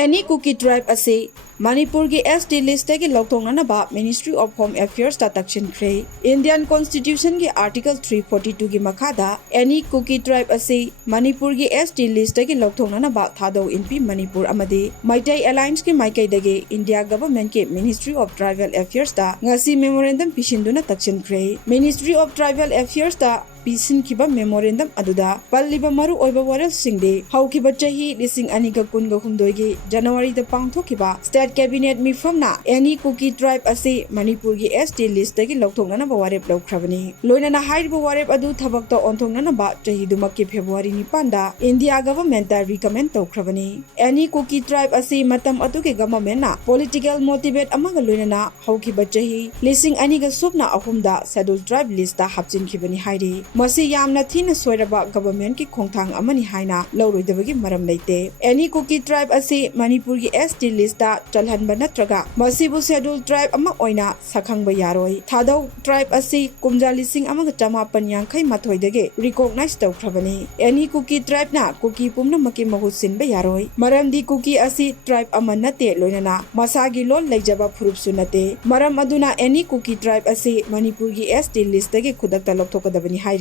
Any Kuki tribe ase Manipur ki ST list ki Louthoknaba Ministry of Home Affairs ta Taksinkhre Indian Constitution ki Article 342 ki makhada any Kuki tribe ase Manipur ki ST list ki Louthoknaba thado inpi Manipur amadi Maitai Alliance ki maikai dage India government ki Ministry of Tribal Affairs ta ngasi memorandum pisinduna Taksinkhre Ministry of Tribal Affairs ta Pisin kiba memorandum aduda palliba maru oiba waral singde haukiba chahi lising aniga kunga humdoigi January da pangthokiba State Cabinet mifamna any Kuki tribe ase Manipur gi ST list dagi Louthoknaba warep lawkhrabani loinana hairiba warep adu thabakta onthognanaba chahi dumakki February 9 da India government ta recommend tawkhrabani any Kuki tribe ase matam atuge government na political motivate amaga loinana haukiba chahi lising aniga subna ahumda scheduled tribe list ta hapchinkhibani hairi Masi yamna thina soiraba government ki khongthang amani haina lawroidabagi maram leite any Kuki tribe ase Manipur gi ST list ta chalhanba natraga masibu scheduled tribe ama oina sakhangba yaroi thadau tribe ase kumja lising amaga chamapan yangkhai mathoi dage recognize tawkhrabani any Kuki tribe na Kuki pumna maki mahut sinba yaroi maramdi Kuki ase tribe amanate loinana masagi lol leijaba phurup sunate maram aduna any Kuki tribe ase Manipur gi ST list dage khudakta loktokadabani hairi